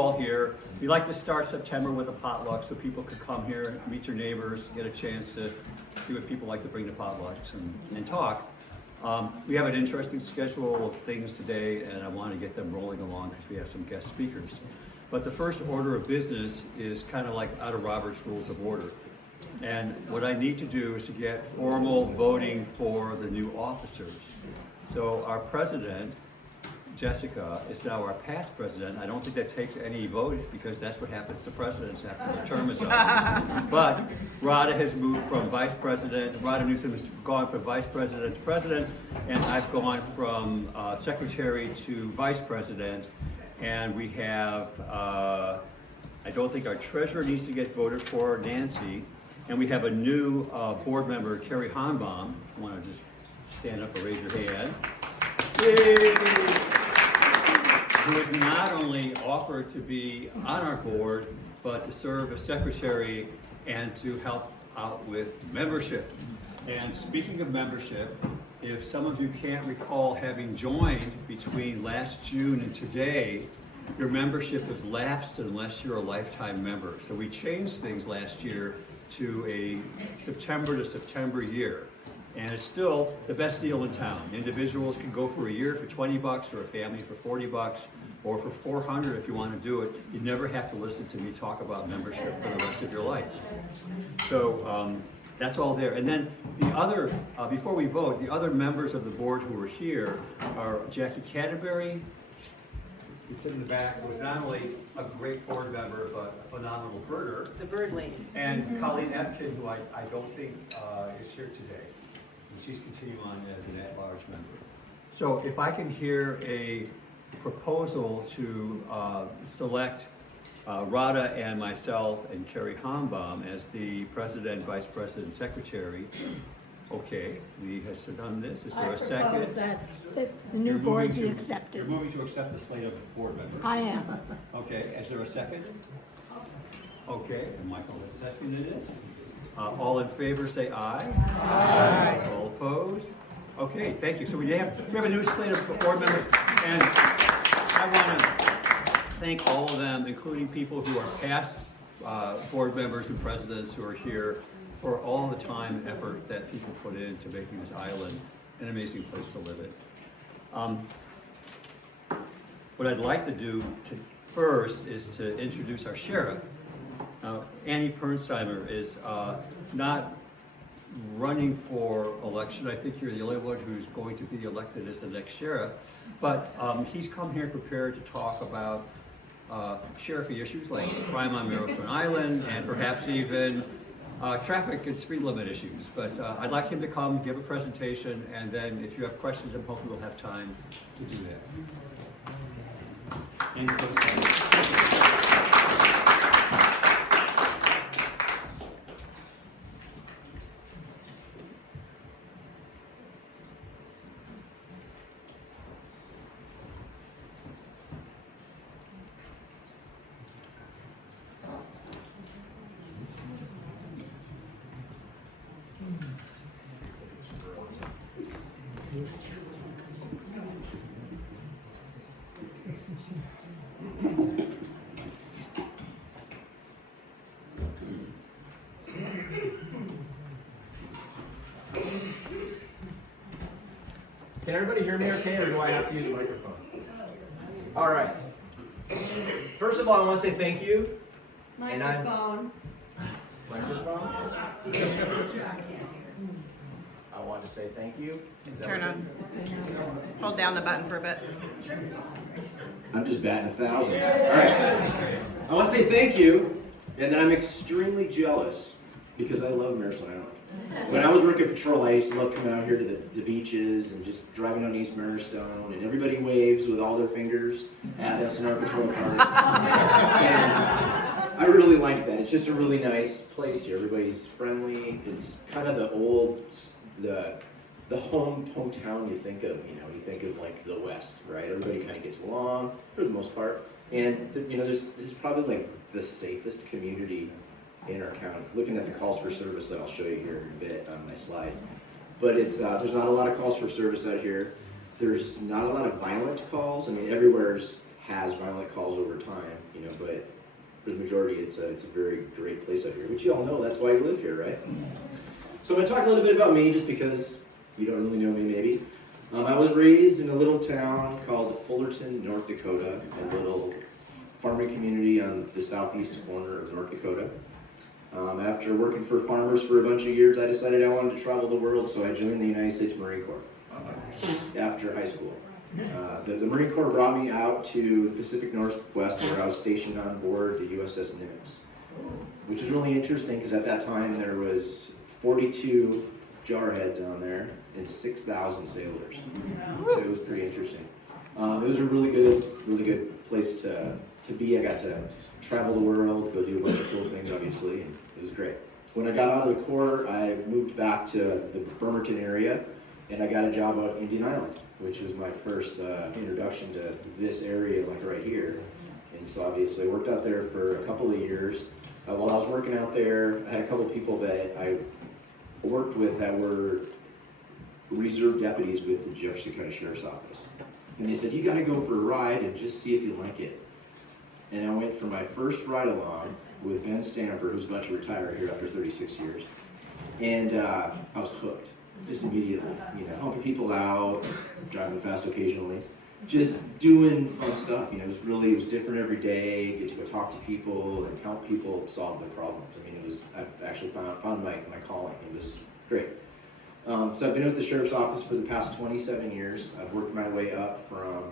all here. We like to start September with a potluck so people could come here, meet your neighbors, get a chance to see what people like to bring to potlucks and talk. We have an interesting schedule of things today, and I want to get them rolling along because we have some guest speakers. But the first order of business is kind of like out of Robert's Rules of Order. And what I need to do is to get formal voting for the new officers. So our president, Jessica, is now our past president. I don't think that takes any vote because that's what happens to presidents after the term is up. But Rada has moved from vice president, Rada Newsom has gone from vice president to president, and I've gone from secretary to vice president. And we have, I don't think our treasurer needs to get voted for, Nancy. And we have a new board member, Carrie Honbaum. I want to just stand up and raise your hand. Yay! Who has not only offered to be on our board, but to serve as secretary and to help out with membership. And speaking of membership, if some of you can't recall having joined between last June and today, your membership has lapsed unless you're a lifetime member. So we changed things last year to a September to September year. And it's still the best deal in town. Individuals can go for a year for 20 bucks or a family for 40 bucks or for 400 if you want to do it. You never have to listen to me talk about membership for the rest of your life. So that's all there. And then the other, before we vote, the other members of the board who are here are Jackie Canterbury, who's in the back, was not only a great board member, but a phenomenal birder. The bird lady. And Colleen Epkin, who I don't think is here today. And she's continuing on as an at-large member. So if I can hear a proposal to select Rada and myself and Carrie Honbaum as the president, vice president, secretary. Okay, we have done this. Is there a second? I propose that the new board be accepted. You're moving to accept the slate of board members. I am. Okay, is there a second? Okay, and Michael has seconded it. All in favor say aye. Aye. All opposed? Okay, thank you. So we have a new slate of board members, and I want to thank all of them, including people who are past board members and presidents who are here, for all the time and effort that people put into making this island an amazing place to live in. What I'd like to do first is to introduce our sheriff. Annie Pernsteiner is not running for election. I think you're the only one who's going to be elected as the next sheriff. But he's come here prepared to talk about sheriffy issues like crime on Marrowstone Island and perhaps even traffic and speed limit issues. But I'd like him to come, give a presentation, and then if you have questions, I'm hoping we'll have time to do that. Any questions? Can everybody hear me okay, or do I have to use a microphone? All right. First of all, I want to say thank you. Microphone. Microphone? I want to say thank you. Turn on. Hold down the button for a bit. I'm just batting 1,000. All right. I want to say thank you, and that I'm extremely jealous because I love Marrowstone Island. When I was working patrol, I used to love coming out here to the beaches and just driving on East Marrowstone, and everybody waves with all their fingers at us in our patrol cars. And I really like that. It's just a really nice place here. Everybody's friendly. It's kind of the old, the hometown you think of. You think of like the West, right? Everybody kind of gets along for the most part, and this is probably like the safest community in our county. Looking at the calls for service that I'll show you here in a bit on my slide. But it's there's not a lot of calls for service out here. There's not a lot of violent calls. I mean, everywhere has violent calls over time, majority, it's a very great place out here, which you all know, that's why you live here, right? So I'm going to talk a little bit about me, just because you don't really know me, maybe. I was raised in a little town called Fullerton, North Dakota, a little farming community on the southeast corner of North Dakota. After working for farmers for a bunch of years, I decided I wanted to travel the world, so I joined the United States Marine Corps after high school. The Marine Corps brought me out to the Pacific Northwest, where I was stationed on board the USS Nimitz, which is really interesting because at that time there was 42 jarheads on there and 6,000 sailors. So it was pretty interesting. It was a really good place to be. I got to travel the world, go do a bunch of cool things, obviously, and it was great. When I got out of the Corps, I moved back to the Bremerton area, and I got a job out Indian Island, which was my first introduction to this area, like right here. And so obviously I worked out there for a couple of years. While I was working out there, I had a couple of people that I worked with that were reserve deputies with the Jefferson County Sheriff's Office. And they said, you gotta go for a ride and just see if you like it. And I went for my first ride along with Pernsteiner, who's about to retire here after 36 years. And I was hooked, just immediately. You know, helping people out, driving fast occasionally, just doing fun stuff. You know, it was different every day. Get to go talk to people and help people solve their problems. I mean, I actually found my calling. It was great. So I've been with the Sheriff's Office for the past 27 years. I've worked my way up from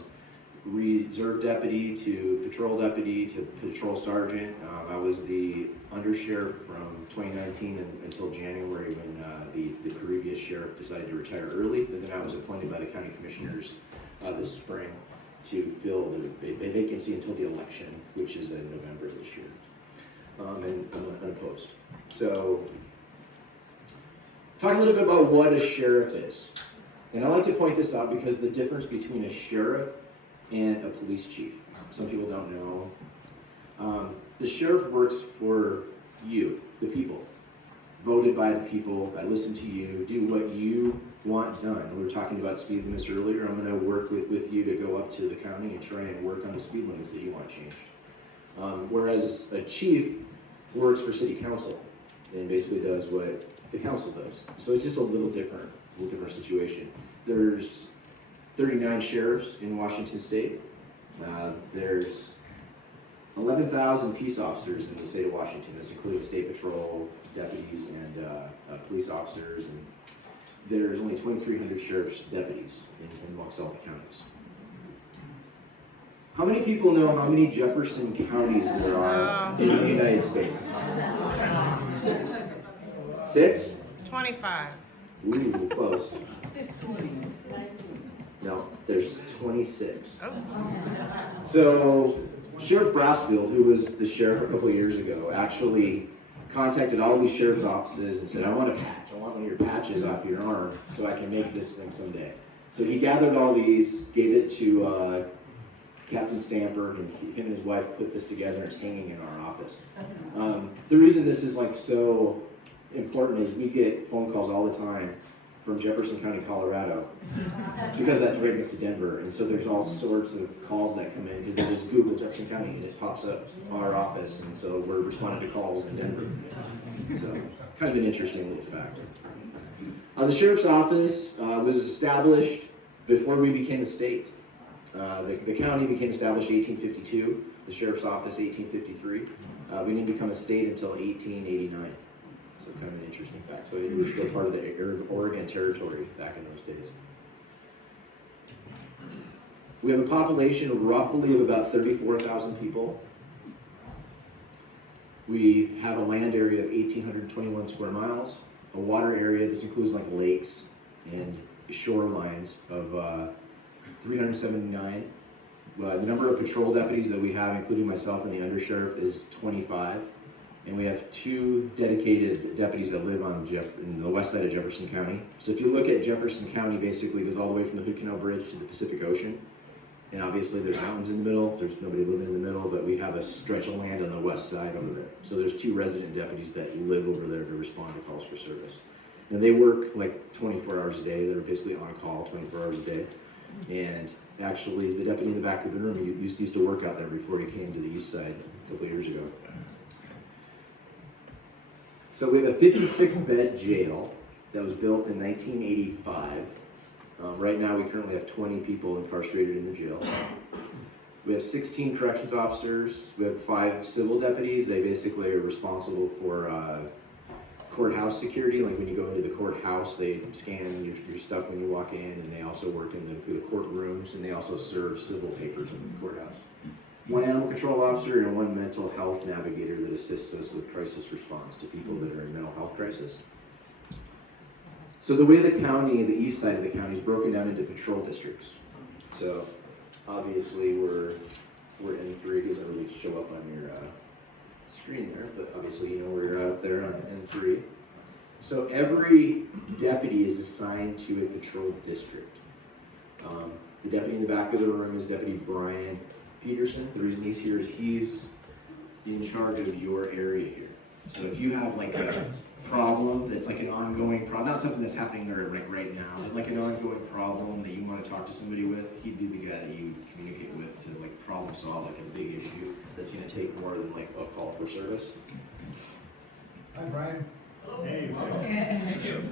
reserve deputy to patrol deputy to patrol sergeant. I was the undersheriff from 2019 until January when the previous sheriff decided to retire early. But then I was appointed by the county commissioners this spring to fill the vacancy until the election, which is in November this year. And I'm unopposed. So, talk a little bit about what a sheriff is. And I like to point this out because the difference between a sheriff and a police chief. Some people don't know. The sheriff works for you, the people. Voted by the people. I listen to you, do what you want done. We were talking about speed limits earlier. I'm going to work with you to go up to the county and try and work on the speed limits that you want changed. Whereas a chief works for city council and basically does what the council does. So it's just a little different situation. There's 39 sheriffs in Washington state. There's 11,000 peace officers in the state of Washington. This includes state patrol, deputies, and police officers. And there's only 2,300 sheriff's deputies in amongst all the counties. How many people know how many Jefferson counties there are in the United States? 6? 25. Ooh, close. No, there's 26. Oh. So Sheriff Brassfield, who was the sheriff a couple of years ago, actually contacted all these sheriff's offices and said, I want a patch. I want one of your patches off your arm so I can make this thing someday. So he gathered all these, gave it to Captain Stamper, and him and his wife put this together, and it's hanging in our office. The reason this is like so important is we get phone calls all the time from Jefferson County, Colorado, because that's right next to Denver, and so there's all sorts of calls that come in because they just Google Jefferson County and it pops up our office, and so we're responding to calls in Denver. So kind of an interesting little fact. The sheriff's office was established before we became a state. The county became established in 1852, the sheriff's office 1853. We didn't become a state until 1889. So kind of an interesting fact. So we were still part of the Oregon Territory back in those days. We have a population roughly of about 34,000 people. We have a land area of 1,821 square miles, a water area, this includes like lakes and shorelines of 379. The number of patrol deputies that we have, including myself and the undersheriff, is 25. And we have 2 dedicated deputies that live in the west side of Jefferson County. So if you look at Jefferson County, basically it goes all the way from the Hood Canal Bridge to the Pacific Ocean. And obviously there's mountains in the middle, there's nobody living in the middle, but we have a stretch of land on the west side over there. So there's 2 resident deputies that live over there to respond to calls for service. And they work like 24 hours a day. They're basically on call 24 hours a day. And actually the deputy in the back of the room used to work out there before he came to the east side a couple years ago. So we have a 56-bed jail that was built in 1985. Right now, we currently have 20 people incarcerated in the jail. We have 16 corrections officers. We have 5 civil deputies. They basically are responsible for courthouse security. Like when you go into the courthouse, they scan your stuff when you walk in, and they also work in the courtrooms, and they also serve civil papers in the courthouse. 1 animal control officer and 1 mental health navigator that assists us with crisis response to people that are in mental health crisis. So the way the county, the east side of the county, is broken down into patrol districts. So obviously we're in 3. It doesn't really show up on your screen there, but obviously you know where you're out there on N3. So every deputy is assigned to a patrol district. The deputy in the back of the room is Deputy Brian Peterson. The reason he's here is he's in charge of your area here. So if you have like a problem that's like an ongoing problem, not something that's happening there like right now, but like an ongoing problem that you want to talk to somebody with, he'd be the guy that you communicate with to like problem solve like a big issue that's going to take more than like a call for service. Hi, Brian. Hey, thank you.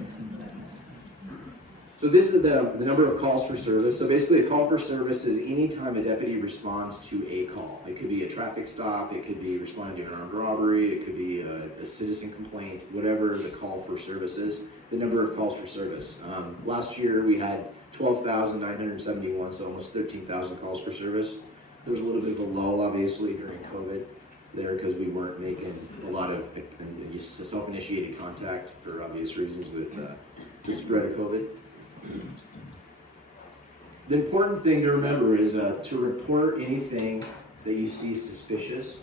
So this is the number of calls for service. So basically a call for service is any time a deputy responds to a call. It could be a traffic stop, it could be responding to an armed robbery, it could be a citizen complaint, whatever the call for service is, the number of calls for service. Last year we had 12,971, so almost 13,000 calls for service. There was a little bit of a lull obviously during COVID there because we weren't making a lot of self-initiated contact for obvious reasons with the spread of COVID. The important thing to remember is to report anything that you see suspicious,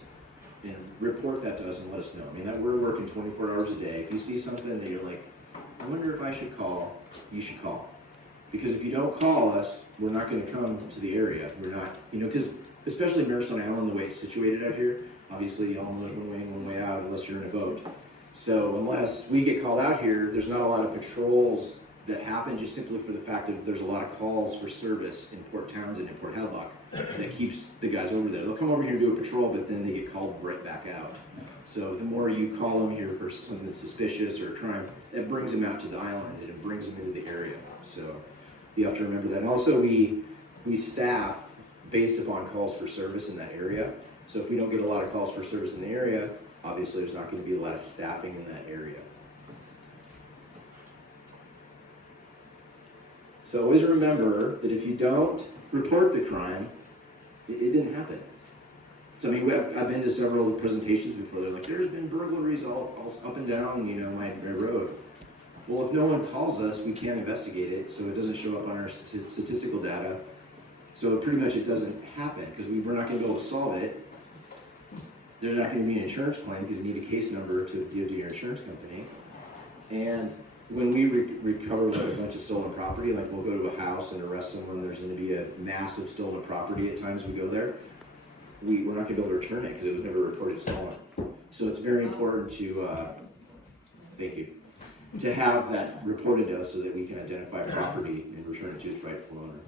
and report that to us and let us know. I mean, that we're working 24 hours a day. If you see something that you're like, I wonder if I should call, you should call. Because if you don't call us, we're not going to come to the area. We're not, because especially Pernsteiner Island, the way it's situated out here, obviously y'all know one way in, one way out, unless you're in a boat. So unless we get called out here, there's not a lot of patrols that happen just simply for the fact that there's a lot of calls for service in Port Townsend and Port Hadlock that keeps the guys over there. They'll come over here and do a patrol, but then they get called right back out. So the more you call them here for something suspicious or a crime, that brings them out to the island and it brings them into the area. So you have to remember that. And also we staff based upon calls for service in that area. So if we don't get a lot of calls for service in the area, obviously there's not going to be a lot of staffing in that area. So always remember that if you don't report the crime, it didn't happen. So I mean, I've been to several presentations before. They're like, there's been burglaries all up and down, my road. Well, if no one calls us, we can't investigate it, so it doesn't show up on our statistical data. So pretty much it doesn't happen because we're not going to be able to solve it. There's not going to be an insurance claim because you need a case number to give to your insurance company. And when we recover like a bunch of stolen property, like we'll go to a house and arrest someone, there's going to be a massive stolen property at times we go there, we're not going to be able to return it because it was never reported stolen. So it's very important to, thank you, to have that reported to us so that we can identify property and return it to its rightful owner.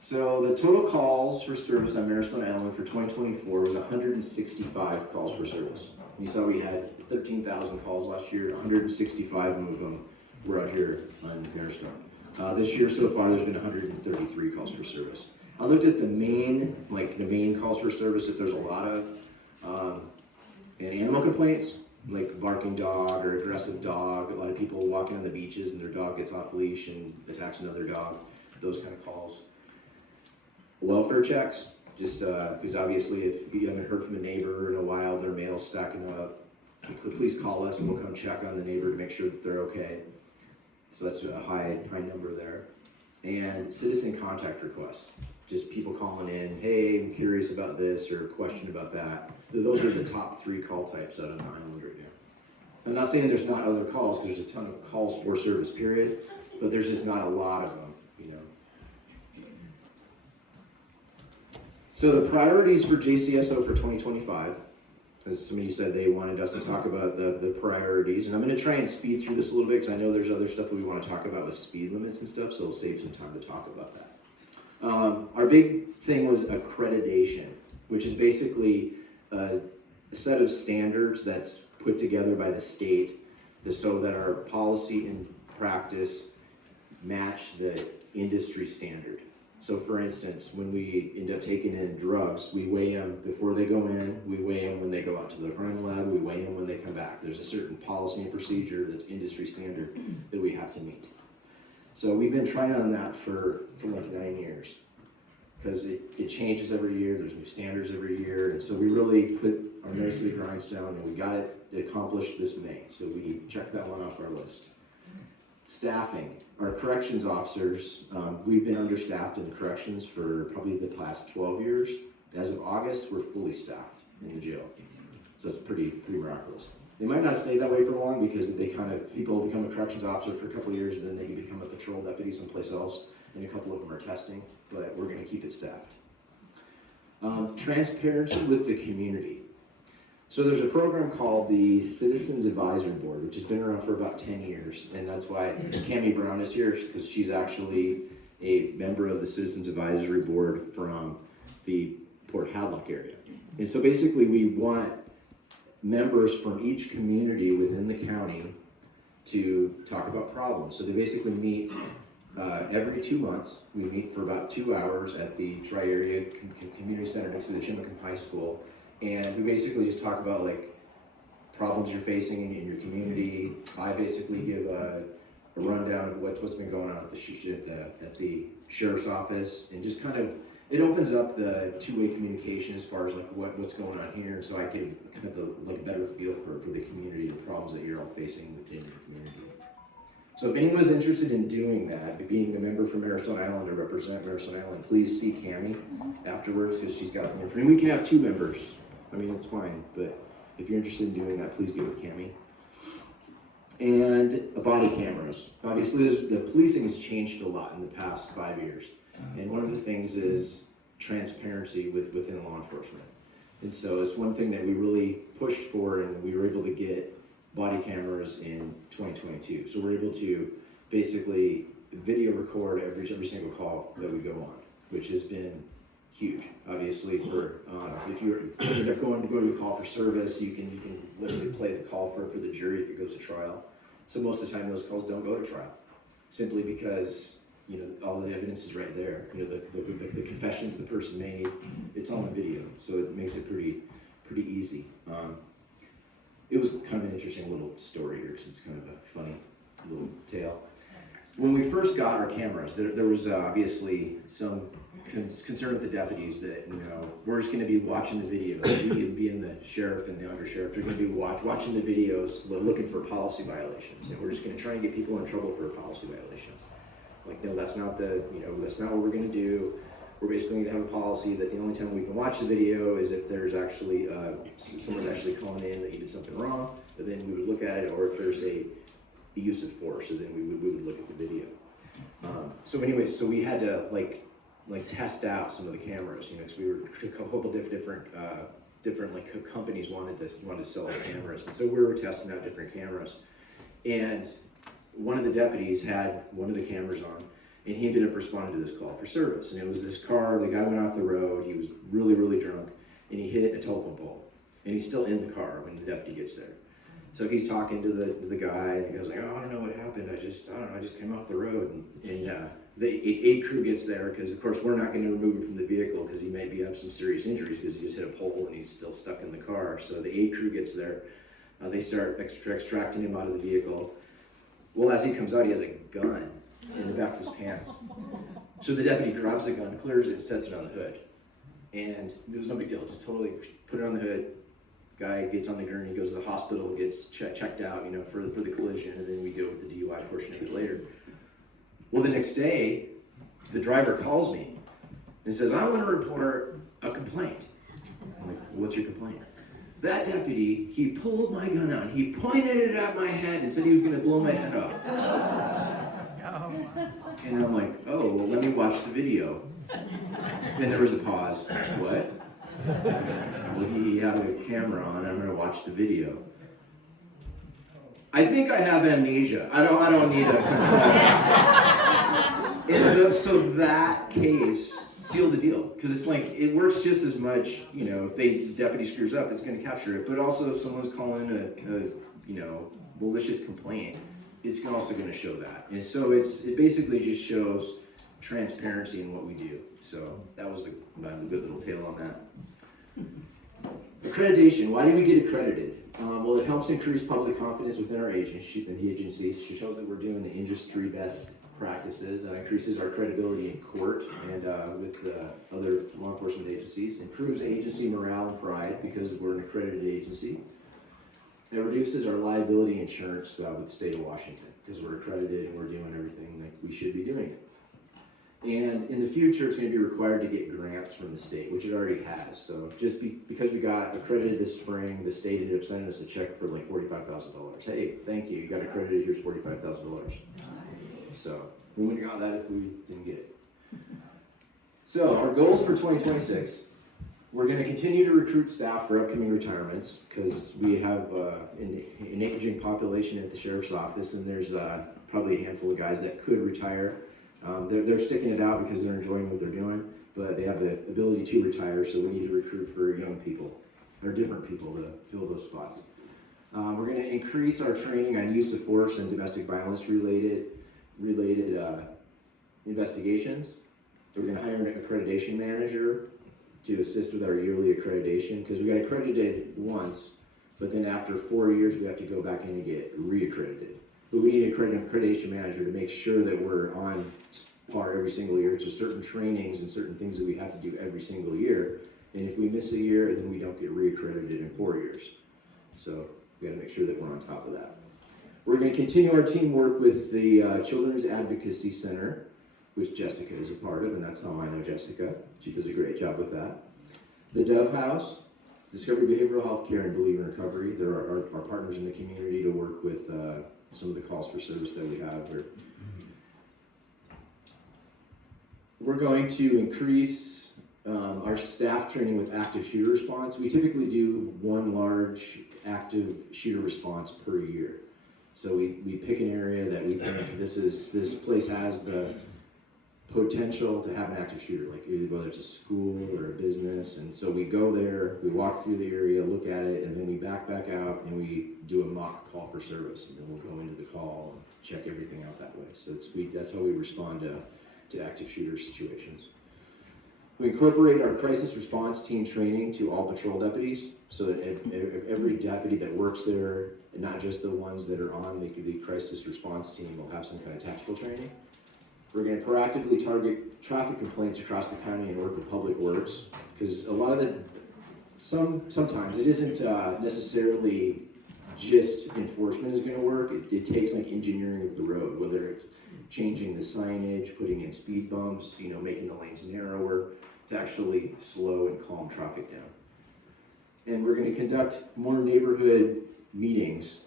So the total calls for service on Pernsteiner Island for 2024 was 165 calls for service. You saw we had 13,000 calls last year, 165 of them were out here on Pernsteiner. This year so far, there's been 133 calls for service. I looked at the main calls for service if there's a lot of, and animal complaints, like barking dog or aggressive dog, a lot of people walking on the beaches and their dog gets off leash and attacks another dog, those kind of calls. Welfare checks, just because obviously if you haven't heard from a neighbor in a while, their mail's stacking up, please call us and we'll come check on the neighbor to make sure that they're okay. So that's a high number there. And citizen contact requests, just people calling in, hey, I'm curious about this or question about that. Those are the top 3 call types out on the island right now. I'm not saying there's not other calls, there's a ton of calls for service period, but there's just not a lot of them. So the priorities for JCSO for 2025, as somebody said they wanted us to talk about the priorities, and I'm going to try and speed through this a little bit because I know there's other stuff that we want to talk about with speed limits and stuff, so it'll save some time to talk about that. Our big thing was accreditation. which is basically a set of standards that's put together by the state so that our policy and practice match the industry standard. So for instance, when we end up taking in drugs, we weigh them before they go in, we weigh them when they go out to the crime lab, we weigh them when they come back. There's a certain policy and procedure that's industry standard that we have to meet. So we've been trying on that for like 9 years, because it changes every year, there's new standards every year, and so we really put our nose to the grindstone, and we got it accomplished this May, so we checked that one off our list. Staffing. Our corrections officers, we've been understaffed in corrections for probably the past 12 years. As of August, we're fully staffed in the jail. So it's pretty miraculous. They might not stay that way for long because people become a corrections officer for a couple of years and then they can become a patrol deputy someplace else, and a couple of them are testing, but we're gonna keep it staffed. Transparency with the community. So there's a program called the Citizens Advisory Board, which has been around for about 10 years, and that's why Cammie Brown is here, because she's actually a member of the Citizens Advisory Board from the Port Hadlock area. And so basically we want members from each community within the county to talk about problems. So they basically meet every 2 months. We meet for about 2 hours at the Tri-Area Community Center next to the Chimacum High School. And we basically just talk about like problems you're facing in your community. I basically give a rundown of what's been going on at the sheriff's office, and just kind of, it opens up the two-way communication as far as like what's going on here, so I get kind of a better feel for the community, the problems that you're all facing within your community. So if anyone's interested in doing that, being the member from Maristone Island to represent Maristone Island, please see Cammie afterwards, because she's got the information. We can have 2 members. I mean, it's fine, but if you're interested in doing that, please get with Cammie. And body cameras. Obviously, the policing has changed a lot in the past 5 years. And one of the things is transparency within law enforcement. And so it's one thing that we really pushed for, and we were able to get body cameras in 2022. So we're able to basically video record every single call that we go on, which has been huge. Obviously, for if you end up going to a call for service, you can literally play the call for the jury if it goes to trial. So most of the time, those calls don't go to trial, simply because all the evidence is right there. The confessions the person made, it's on the video, so it makes it pretty easy. It was kind of an interesting little story here, because it's kind of a funny little tale. When we first got our cameras, there was obviously some concern with the deputies that, we're just going to be watching the videos. Being the sheriff and the undersheriff, they're going to be watching the videos, looking for policy violations, and we're just going to try and get people in trouble for policy violations. Like, no, that's not that's not what we're going to do. We're basically going to have a policy that the only time we can watch the video is if there's actually someone's actually calling in that you did something wrong, but then we would look at it, or if there's a use of force, so then we would look at the video. So anyways, so we had to like test out some of the cameras, because we were a couple different companies wanted to sell the cameras, and so we were testing out different cameras. And one of the deputies had one of the cameras on, and he ended up responding to this call for service. And it was this car, the guy went off the road, he was really drunk, and he hit a telephone pole. And he's still in the car when the deputy gets there. So he's talking to the guy, and he goes like, "Oh, I don't know what happened. I just came off the road." And the aid crew gets there, because of course we're not going to remove him from the vehicle because he may have some serious injuries because he just hit a pole and he's still stuck in the car. So the aid crew gets there. They start extracting him out of the vehicle. Well, as he comes out, he has a gun in the back of his pants. So the deputy grabs the gun, clears it, sets it on the hood. And it was no big deal, just totally put it on the hood. Guy gets on the gurney, goes to the hospital, gets checked out, for the collision, and then we deal with the DUI portion of it later. Well, the next day, the driver calls me and says, "I want to report a complaint." I'm like, "What's your complaint?" "That deputy, he pulled my gun out, he pointed it at my head and said he was going to blow my head off." And I'm like, "Oh, well, let me watch the video." Then there was a pause. "What?" "Well, he had a camera on, I'm going to watch the video." "I think I have amnesia. I don't need a..." So that case seal the deal. Because it's like, it works just as much, you know, if the deputy screws up, it's gonna capture it. But also if someone's calling a you know, malicious complaint, it's also gonna show that. And so it basically just shows transparency in what we do. So that was a good little tale on that. Accreditation, why do we get accredited? Well, it helps increase public confidence within our agency, in the agencies. It shows that we're doing the industry best practices, increases our credibility in court and with other law enforcement agencies, improves agency morale and pride because we're an accredited agency. It reduces our liability insurance with the state of Washington because we're accredited and we're doing everything that we should be doing. And in the future, it's going to be required to get grants from the state, which it already has. So just because we got accredited this spring, the state ended up sending us a check for like $45,000. Hey, thank you. You got accredited. Here's $45,000. So we wouldn't have got that if we didn't get it. So our goals for 2026, we're going to continue to recruit staff for upcoming retirements because we have an aging population at the sheriff's office, and there's probably a handful of guys that could retire. They're sticking it out because they're enjoying what they're doing, but they have the ability to retire, so we need to recruit for young people, or different people to fill those spots. We're going to increase our training on use of force and domestic violence related investigations. We're going to hire an accreditation manager to assist with our yearly accreditation, because we got accredited once, but then after 4 years we have to go back in and get re-accredited. But we need an accreditation manager to make sure that we're on par every single year. It's just certain trainings and certain things that we have to do every single year. And if we miss a year, then we don't get re-accredited in 4 years. So we gotta make sure that we're on top of that. We're gonna continue our teamwork with the Children's Advocacy Center, which Jessica is a part of, and that's how I know Jessica. She does a great job with that. The Dove House, Discovery Behavioral Health Care, and Believe in Recovery. They're our partners in the community to work with some of the calls for service that we have here. We're going to increase our staff training with active shooter response. We typically do one large active shooter response per year. So we pick an area that we think this place has the potential to have an active shooter, like whether it's a school or a business. And so we go there, we walk through the area, look at it, and then we back out and we do a mock call for service. And then we'll go into the call and check everything out that way. So that's how we respond to active shooter situations. We incorporate our crisis response team training to all patrol deputies, so that every deputy that works there, and not just the ones that are on the crisis response team, will have some kind of tactical training. We're going to proactively target traffic complaints across the county and work with Public Works, because a lot of sometimes it isn't necessarily just enforcement is going to work. It takes like engineering of the road, whether it's changing the signage, putting in speed bumps, making the lanes narrower to actually slow and calm traffic down. And we're going to conduct more neighborhood meetings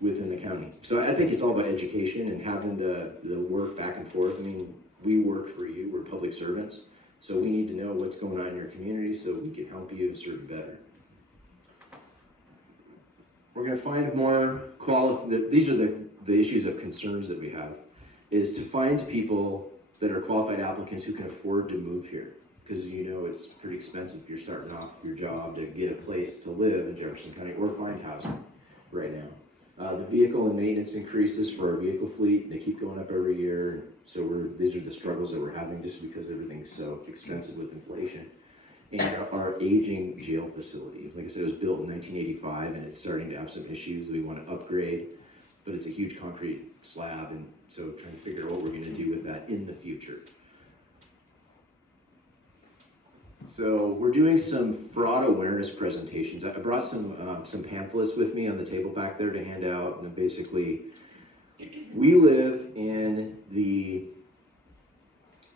within the county. So I think it's all about education and having the work back and forth. I mean, we work for you, we're public servants, so we need to know what's going on in your community so we can help you serve better. We're going to find more these are the issues of concerns that we have, is to find people that are qualified applicants who can afford to move here. Because it's pretty expensive if you're starting off your job to get a place to live in Jefferson County or find housing right now. The vehicle and maintenance increases for our vehicle fleet, they keep going up every year. So these are the struggles that we're having just because everything's so expensive with inflation. And our aging jail facility, like I said, it was built in 1985 and it's starting to have some issues. We want to upgrade, but it's a huge concrete slab, and so trying to figure out what we're going to do with that in the future. So we're doing some fraud awareness presentations. I brought some pamphlets with me on the table back there to hand out. And basically, we live in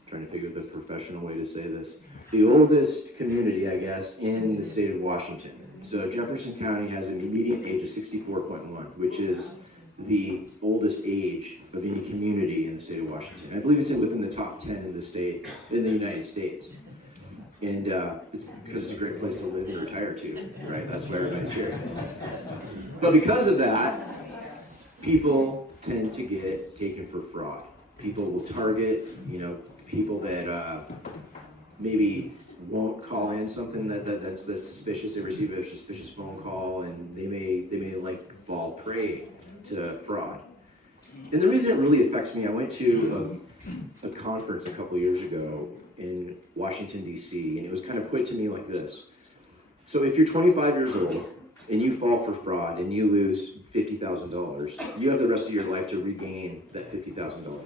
trying to figure the professional way to say this, the oldest community, I guess, in the state of Washington. So Jefferson County has an median age of 64.1, which is the oldest age of any community in the state of Washington. I believe it's within the top 10 in the United States. And it's because it's a great place to live and retire to, right? That's why everybody's here. But because of that, people tend to get taken for fraud. People will target, people that maybe won't call in something that's suspicious. They receive a suspicious phone call, and they may like fall prey to fraud. And the reason it really affects me, I went to a conference a couple years ago in Washington, D.C., and it was kind of put to me like this. So if you're 25 years old and you fall for fraud and you lose $50,000, you have the rest of your life to regain that $50,000.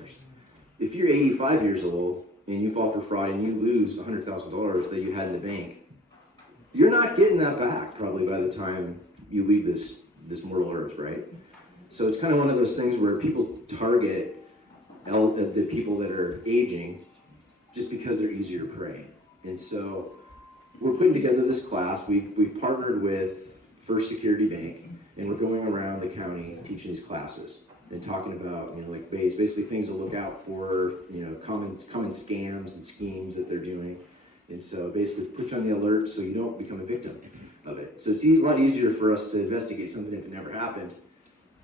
If you're 85 years old and you fall for fraud and you lose $100,000 that you had in the bank, you're not getting that back probably by the time you leave this mortal earth, right? So it's kind of one of those things where people target the people that are aging just because they're easier to prey. And so we're putting together this class. We've partnered with First Security Bank, and we're going around the county teaching these classes and talking about, like basically things to look out for, common scams and schemes that they're doing. And so basically put you on the alert so you don't become a victim of it. So it's a lot easier for us to investigate something if it never happened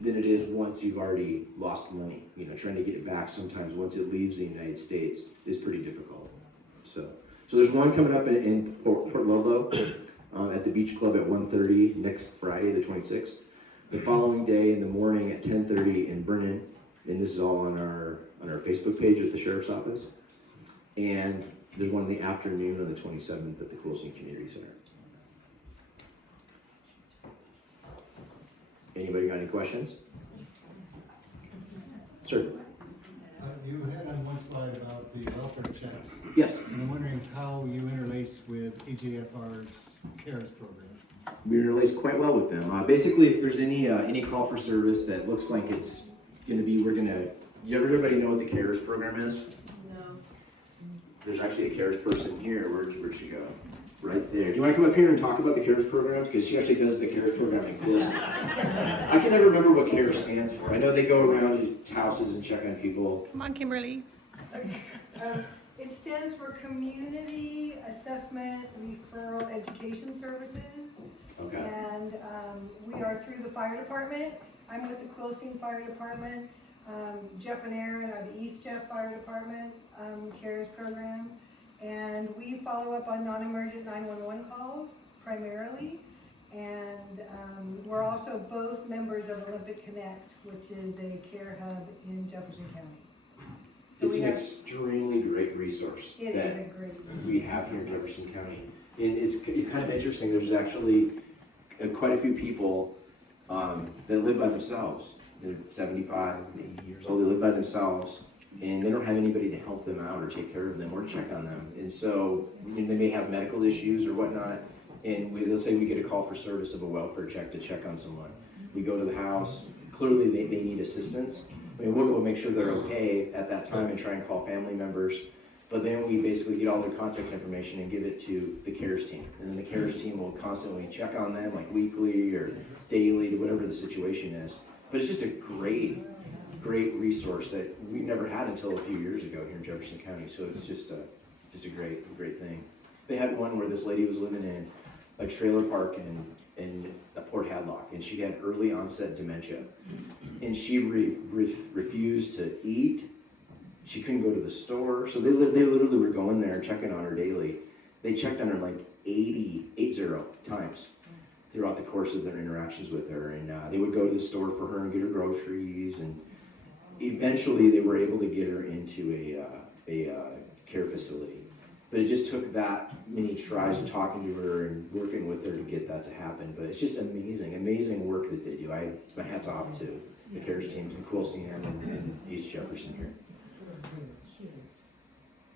than it is once you've already lost money. Trying to get it back sometimes once it leaves the United States is pretty difficult. So there's one coming up in Port Ludlow at the Beach Club at 1:30 next Friday, the 26th. The following day in the morning at 10:30 in Brennan, and this is all on our Facebook page at the Sheriff's Office. And there's one in the afternoon on the 27th at the Quilcene Community Center. Anybody got any questions? Sir. You had on one slide about the welfare checks, Yes. and I'm wondering how you interlace with AJFR's CARES program. We relate quite well with them. Basically, if there's any call for service that looks like it's going to be, everybody know what the CARES program is? No. There's actually a CARES person here. Where'd she go? Right there. Do you want to come up here and talk about the CARES programs? Because she actually does the CARES program in Quilcene. I can never remember what CARES stands for. I know they go around houses and check on people. Come on, Kimberly. It stands for Community Assessment Referral Education Services. Okay. And we are through the fire department. I'm with the Quilcene Fire Department. Jeff and Aaron are the East Jeff Fire Department CARES program. And we follow up on non-emergent 911 calls primarily. And we're also both members of Olympic Connect, which is a care hub in Jefferson County. So It's an extremely great resource it that is a great resource. we have here in Jefferson County. And it's kind of interesting. There's actually quite a few people that live by themselves. They're 75, 80 years old. They live by themselves, and they don't have anybody to help them out or take care of them or to check on them. And so they may have medical issues or whatnot, and they'll say we get a call for service of a welfare check to check on someone. We go to the house. Clearly they need assistance. I mean, we'll make sure they're okay at that time and try and call family members. But then we basically get all their contact information and give it to the CARES team. And then the CARES team will constantly check on them, like weekly or daily, whatever the situation is. But it's just a great resource that we never had until a few years ago here in Jefferson County. So it's just a great thing. They had one where this lady was living in a trailer park in Port Hadlock, and she had early onset dementia. And she refused to eat. She couldn't go to the store. So they literally were going there and checking on her daily. They checked on her like 80 times throughout the course of their interactions with her. And they would go to the store for her and get her groceries. And eventually they were able to get her into a care facility. But it just took that many tries of talking to her and working with her to get that to happen. But it's just amazing work that they do. My hat's off to the CARES teams in Quilcene and East Jefferson here.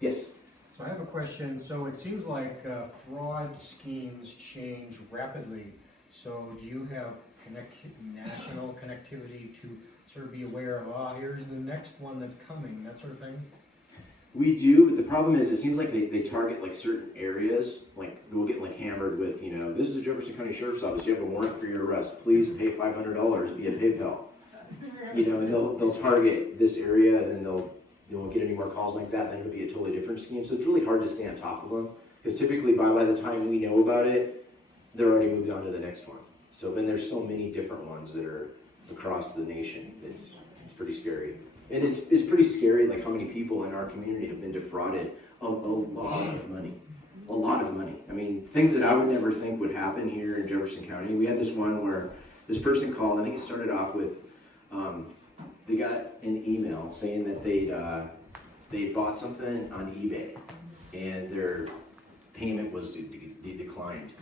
Yes? So I have a question. So it seems like fraud schemes change rapidly. So do you have national connectivity to sort of be aware of, here's the next one that's coming, that sort of thing? We do, but the problem is it seems like they target like certain areas. Like we'll get like hammered with, this is the Jefferson County Sheriff's Office. You have a warrant for your arrest. Please pay $500 via PayPal. And they'll target this area, and then you won't get any more calls like that. Then it'll be a totally different scheme. So it's really hard to stay on top of them because typically by the time we know about it, they're already moved on to the next one. So then there's so many different ones that are across the nation. It's pretty scary. And it's pretty scary like how many people in our community have been defrauded of a lot of money. a lot of money. I mean, things that I would never think would happen here in Jefferson County. We had this one where this person called. I think it started off with they got an email saying that they bought something on eBay and their payment was declined.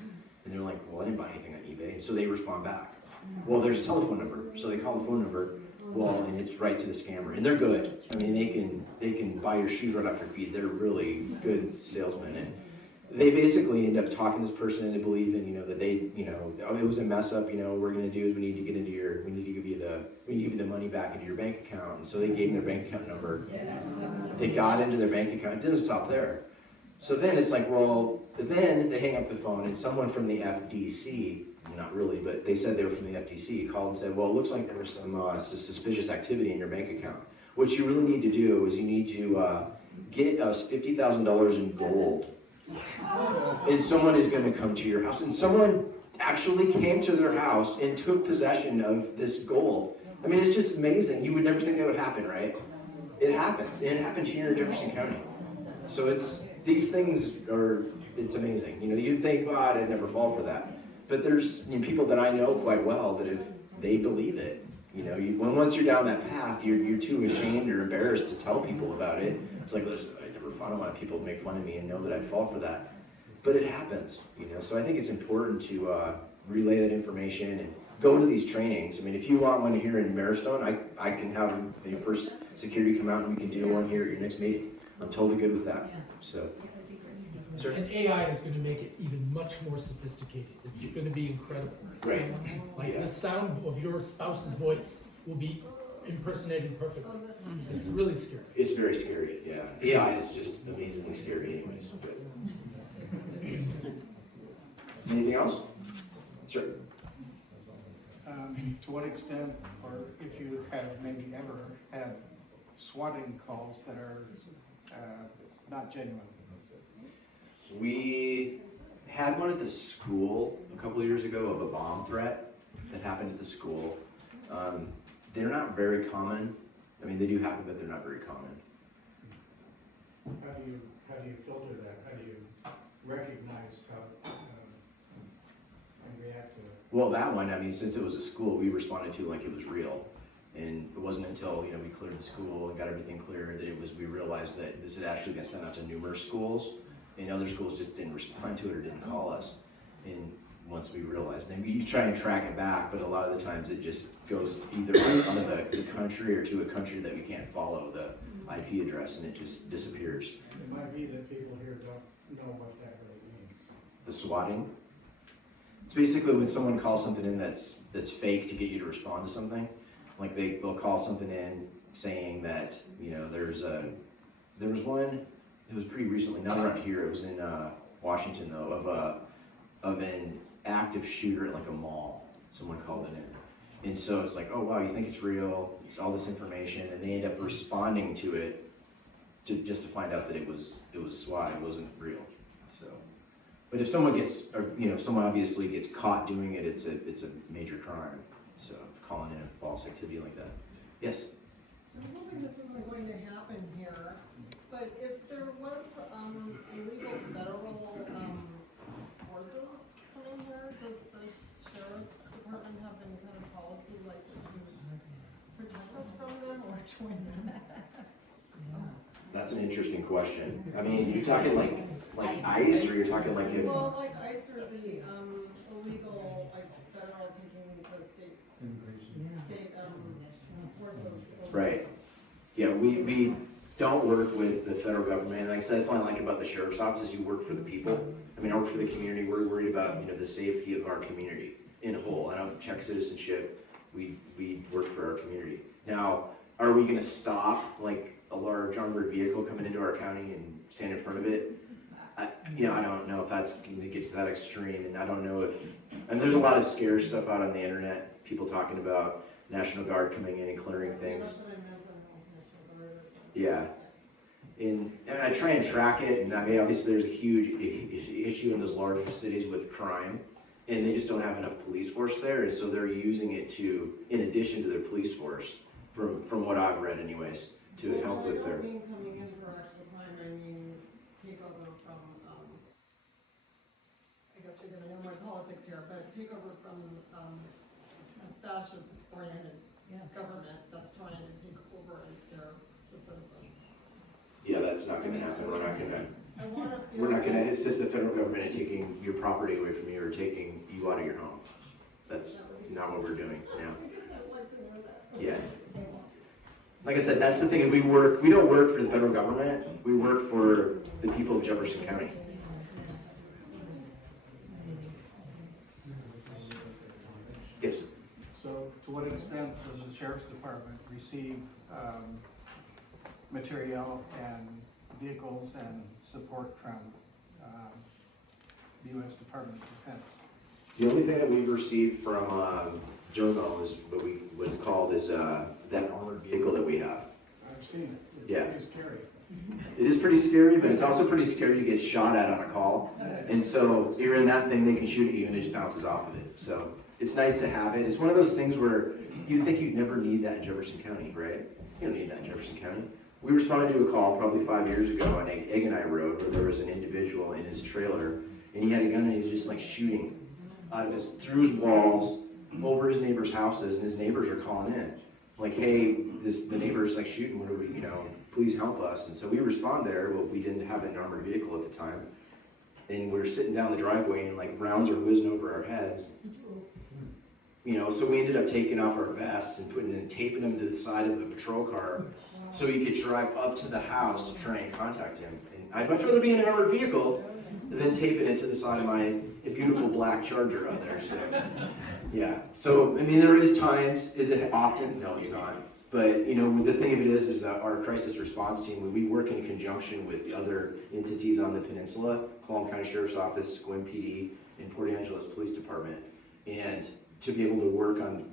And they're like, well, I didn't buy anything on eBay. And so they respond back. Well, there's a telephone number. So they call the phone number. Well, and it's right to the scammer. And they're good. I mean, they can buy your shoes right off your feet. They're really good salesmen. And they basically end up talking this person into believing, that they, oh, it was a mess up, what we're gonna do is we need to give you the money back into your bank account. And so they gave them their bank account number. They got into their bank account. It didn't stop there. So then it's like, well, then they hang up the phone and someone from the FDC, not really, but they said they were from the FTC, called and said, well, it looks like there was some suspicious activity in your bank account. What you really need to do is you need to get us $50,000 in gold. And someone is going to come to your house. And someone actually came to their house and took possession of this gold. I mean, it's just amazing. You would never think that would happen, right? It happens. And it happened here in Jefferson County. So these things it's amazing. You'd think, oh, I'd never fall for that. But there's people that I know quite well that if they believe it, once you're down that path, you're too ashamed or embarrassed to tell people about it. It's like, listen, I don't want people to make fun of me and know that I'd fall for that. But it happens, So I think it's important to relay that information and go to these trainings. I mean, if you want one here in Maristone, I can have your first security come out and we can do one here at your next meeting. I'm totally good with that. So. Sure. And AI is going to make it even much more sophisticated. It's going to be incredible. Right. Like the sound of your spouse's voice will be impersonated perfectly. It's really scary. It's very scary, yeah. AI is just amazingly scary anyways. But. Anything else? Sure. To what extent, or if you have maybe ever had swatting calls that are not genuine? We had one at the school a couple of years ago of a bomb threat that happened at the school. They're not very common. I mean, they do happen, but they're not very common. How do you filter that? How do you recognize how and react to it? Well, that one, I mean, since it was a school, we responded to like it was real. And it wasn't until, we cleared the school and got everything clear that we realized that this had actually been sent out to numerous schools. And other schools just didn't respond to it or didn't call us. And once we realized, then you try and track it back, but a lot of the times it just goes either out of the country or to a country that we can't follow the IP address, and it just disappears. It might be that people here don't know what that really means. The swatting. It's basically when someone calls something in that's fake to get you to respond to something. Like they'll call something in saying that there was one. It was pretty recently, not around here. It was in Washington though, of an active shooter at like a mall. Someone called it in, and so it's like, oh wow, you think it's real? It's all this information, and they end up responding to it just to find out that it was a SWAT. It wasn't real. So, but if someone someone obviously gets caught doing it, it's a major crime. So calling in a false activity like that. Yes. I'm hoping this isn't going to happen here, but if there was illegal federal forces coming here, does the sheriff's department have any kind of policy like to protect us from them or join them? That's an interesting question. I mean, you're talking like ICE, or you're talking like if... Well, like ICE or the illegal, like federal taking the state forces. Right. Yeah, we don't work with the federal government. Like I said, it's what I like about the sheriff's office is you work for the people. I mean, I work for the community. We're worried about the safety of our community in whole. I don't check citizenship. We work for our community. Now, are we going to stop like a large armored vehicle coming into our county and stand in front of it? I don't know if that's going to get to that extreme, and I don't know if. And there's a lot of scare stuff out on the internet. People talking about National Guard coming in and clearing things. Yeah. And I try and track it, and I mean, obviously there's a huge issue in those larger cities with crime, and they just don't have enough police force there, and so they're using it in addition to their police force, from what I've read anyways, to help with their... I don't mean coming in for actual crime, I mean take over from but takeover from, a fascist-oriented government that's trying to take over and scare the citizens. Yeah, that's not gonna happen. I wanna feel. We're not gonna assist the federal government in taking your property away from you or taking you out of your home. That's not what we're doing now. Because I'd like to know that. Yeah. Like I said, that's the thing, we don't work for the federal government, we work for the people of Jefferson County. Yes. So to what extent does the sheriff's department receive material and vehicles and support from the U.S. Department of Defense? The only thing that we've received from Jomo is what's called is that armored vehicle that we have. I've seen it. It's Yeah. pretty scary. It is pretty scary, but it's also pretty scary to get shot at on a call. And so you're in that thing, they can shoot at you and it just bounces off of it. So it's nice to have it. It's one of those things where you think you'd never need that in Jefferson County, right? You don't need that in Jefferson County. We responded to a call probably 5 years ago on Egg and I Road where there was an individual in his trailer and he had a gun and he was just like shooting out of through his walls, over his neighbors' houses, and his neighbors are calling in. Like, hey, the neighbor's like shooting, what do we, please help us. And so we respond there. Well, we didn't have an armored vehicle at the time. And we're sitting down the driveway and like rounds are whizzing over our heads. So we ended up taking off our vests and taping them to the side of the patrol car so he could drive up to the house to try and contact him. And I'd much rather be in an armored vehicle than taping it to the side of my beautiful black Charger out there. So, yeah. So, there is times, is it often? No, it's not. But, the thing of it is that our crisis response team, we work in conjunction with the other entities on the peninsula, Clallam County Sheriff's Office, Gwen PD, and Port Angeles Police Department, and to be able to work on,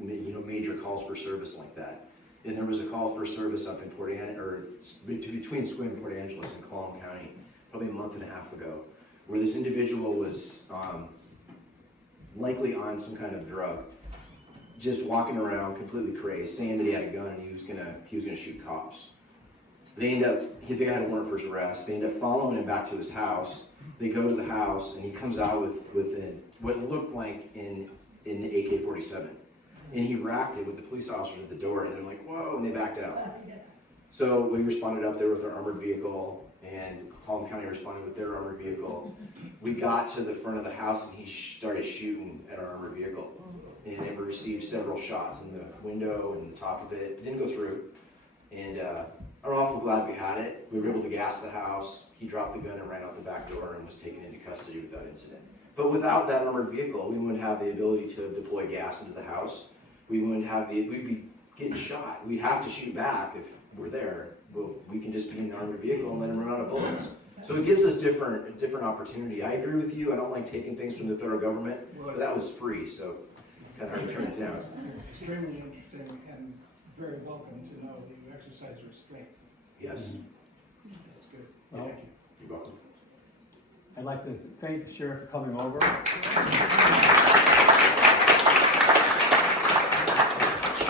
major calls for service like that. And there was a call for service up in between Squim and Port Angeles and Clallam County, probably a month and a half ago, where this individual was likely on some kind of drug, just walking around completely crazed, saying that he had a gun and he was gonna shoot cops. The guy had a warrant for his arrest. They end up following him back to his house. They go to the house and he comes out with what looked like an AK-47. And he racked it with the police officers at the door and they're like, whoa, and they backed out. So we responded up there with our armored vehicle and Clallam County responded with their armored vehicle. We got to the front of the house and he started shooting at our armored vehicle. And it received several shots in the window and the top of it. It didn't go through. And I'm awful glad we had it. We were able to gas the house. He dropped the gun and ran out the back door and was taken into custody without incident. But without that armored vehicle, we wouldn't have the ability to deploy gas into the house. We'd be getting shot. We'd have to shoot back if we're there. Well, we can just be in an armored vehicle and let them run out of bullets. So it gives us a different opportunity. I agree with you. I don't like taking things from the federal government, but that was free, so it's kind of hard to turn it down. It's extremely interesting and very welcome to know that you exercise restraint. Yes. That's good. Well, Thank you. You're welcome. I'd like to thank the sheriff for coming over.